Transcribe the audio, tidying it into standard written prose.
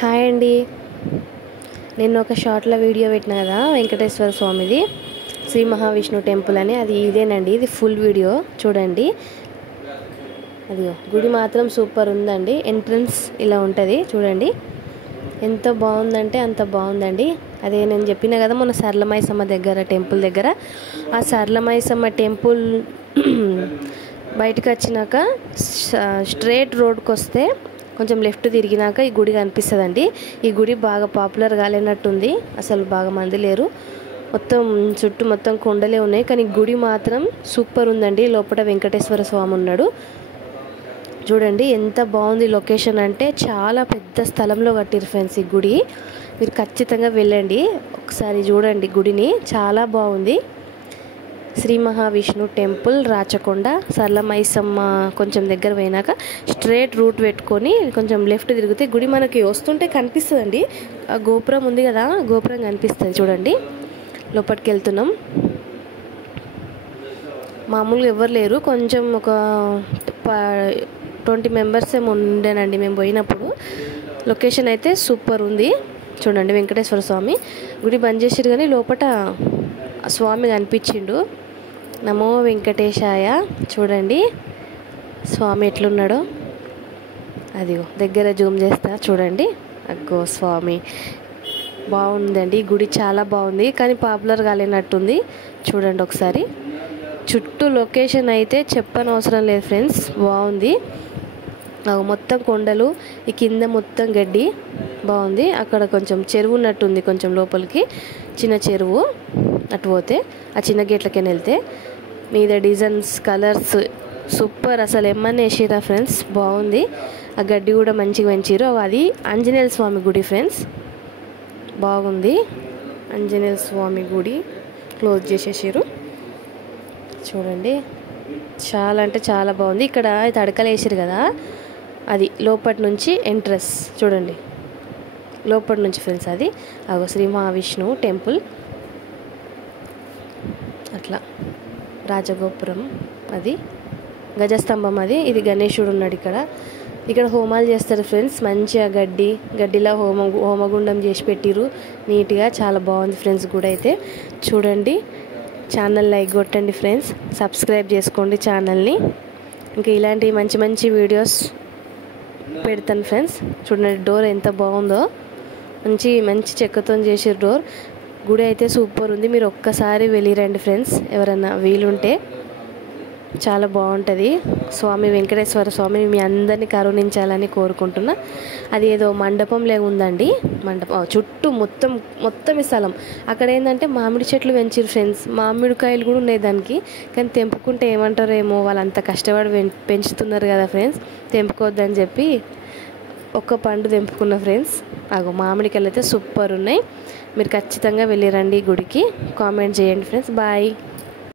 Hi అండి. నేను ఒక షార్ట్లో వీడియో పెట్టినా కదా వెంకటేశ్వర స్వామిది శ్రీ మహావిష్ణు టెంపుల్ అని. అది ఇదేనండి, ఇది ఫుల్ వీడియో చూడండి. అది గుడి మాత్రం సూపర్ ఉందండి. ఎంట్రన్స్ ఇలా ఉంటుంది చూడండి, ఎంత బాగుందంటే అంత బాగుందండి. అదే నేను చెప్పిన కదా మొన్న సరళమైసమ్మ దగ్గర టెంపుల్ దగ్గర, ఆ సరళమైసమ్మ టెంపుల్ బయటకు వచ్చినాక స్ట్రేట్ రోడ్కి వస్తే కొంచెం లెఫ్ట్ తిరిగినాక ఈ గుడి కనిపిస్తుందండి. ఈ గుడి బాగా పాపులర్ కాలేనట్టుంది, అసలు బాగా మంది లేరు. మొత్తం చుట్టూ మొత్తం కొండలే ఉన్నాయి, కానీ గుడి మాత్రం సూపర్ ఉందండి. లోపల వెంకటేశ్వర స్వామి ఉన్నాడు చూడండి, ఎంత బాగుంది లొకేషన్ అంటే. చాలా పెద్ద స్థలంలో కట్టిరు ఫ్రెండ్స్ ఈ గుడి. మీరు ఖచ్చితంగా వెళ్ళండి, ఒకసారి చూడండి గుడిని, చాలా బాగుంది. శ్రీ మహావిష్ణు టెంపుల్ రాచకొండ సరళమైసమ్మ కొంచెం దగ్గర పోయినాక స్ట్రేట్ రూట్ పెట్టుకొని కొంచెం లెఫ్ట్ తిరిగితే గుడి మనకి వస్తుంటే కనిపిస్తుందండి. ఆ గోపురం ఉంది కదా, గోపురం కనిపిస్తుంది చూడండి. లోపలికి వెళ్తున్నాం, మామూలుగా ఎవరు లేరు, కొంచెం ఒక 20 మెంబర్స్ ఏమో ఉండేనండి మేము పోయినప్పుడు. లొకేషన్ అయితే సూపర్ ఉంది చూడండి. వెంకటేశ్వర స్వామి గుడి బంద్ చేసిరు, కానీ లోపల స్వామి కనిపించిండు. నమో వెంకటేశాయ. చూడండి స్వామి ఎట్లున్నాడో, అదిగో దగ్గర జూమ్ చేస్తా చూడండి. అగ్గో స్వామి బాగుందండి, గుడి చాలా బాగుంది, కానీ పాపులర్ కాలేనట్టుంది. చూడండి ఒకసారి చుట్టూ లొకేషన్ అయితే చెప్పనవసరం లేదు ఫ్రెండ్స్, బాగుంది. మొత్తం కొండలు, ఈ కింద మొత్తం గడ్డి బాగుంది. అక్కడ కొంచెం చెరువు ఉన్నట్టుంది, కొంచెం లోపలికి చిన్న చెరువు. అటు పోతే ఆ చిన్న గేట్లకైనా వెళ్తే మీద డిజైన్స్ కలర్స్ సూపర్, అసలు ఏమన్నా వేసిరా ఫ్రెండ్స్, బాగుంది. ఆ గడ్డి కూడా మంచిగా పెంచారు. అది ఆంజనేయ స్వామి గుడి ఫ్రెండ్స్, బాగుంది. ఆంజనేయ స్వామి గుడి క్లోజ్ చేసేసారు చూడండి, చాలా అంటే చాలా బాగుంది. ఇక్కడ తడకలు వేసారు కదా, అది లోపటి నుంచి ఎంట్రన్స్ చూడండి, లోపటి నుంచి ఫ్రెండ్స్. అది శ్రీ మహావిష్ణువు టెంపుల్ అట్లా రాజగోపురం, అది గజస్తంభం, అది ఇది గణేశుడు ఉన్నాడు ఇక్కడ. ఇక్కడ హోమాలు చేస్తారు ఫ్రెండ్స్, మంచిగా గడ్డిలా హోమగుండం చేసి పెట్టిరు నీట్గా, చాలా బాగుంది ఫ్రెండ్స్ గుడి అయితే. చూడండి, ఛానల్ లైక్ కొట్టండి ఫ్రెండ్స్, సబ్స్క్రైబ్ చేసుకోండి ఛానల్ని. ఇంకా ఇలాంటి మంచి మంచి వీడియోస్ పెడతాను ఫ్రెండ్స్. చూడండి డోర్ ఎంత బాగుందో, మంచి చెక్కతో చేసే డోర్. గుడి అయితే సూపర్ ఉంది, మీరు ఒక్కసారి వెళ్ళిరండి ఫ్రెండ్స్, ఎవరన్నా వీలుంటే. చాలా బాగుంటుంది. స్వామి వెంకటేశ్వర స్వామిని మీ అందరినీ కరుణించాలని కోరుకుంటున్నా. అది ఏదో మండపంలో ఉందండి, మండపం చుట్టూ మొత్తం ఈ స్థలం. అక్కడ ఏంటంటే మామిడి చెట్లు పెంచారు ఫ్రెండ్స్, మామిడికాయలు కూడా ఉన్నాయి దానికి, కానీ తెంపుకుంటే ఏమంటారేమో, వాళ్ళు అంత కష్టపడి పెంచుతున్నారు కదా ఫ్రెండ్స్, తెంపుకోవద్దని చెప్పి ఒక్క పండు తెంపుకున్న ఫ్రెండ్స్. మామిడికాయలు అయితే సూపర్ ఉన్నాయి, మీరు ఖచ్చితంగా వెళ్ళిరండి గుడికి. కామెంట్ చేయండి ఫ్రెండ్స్. బాయ్.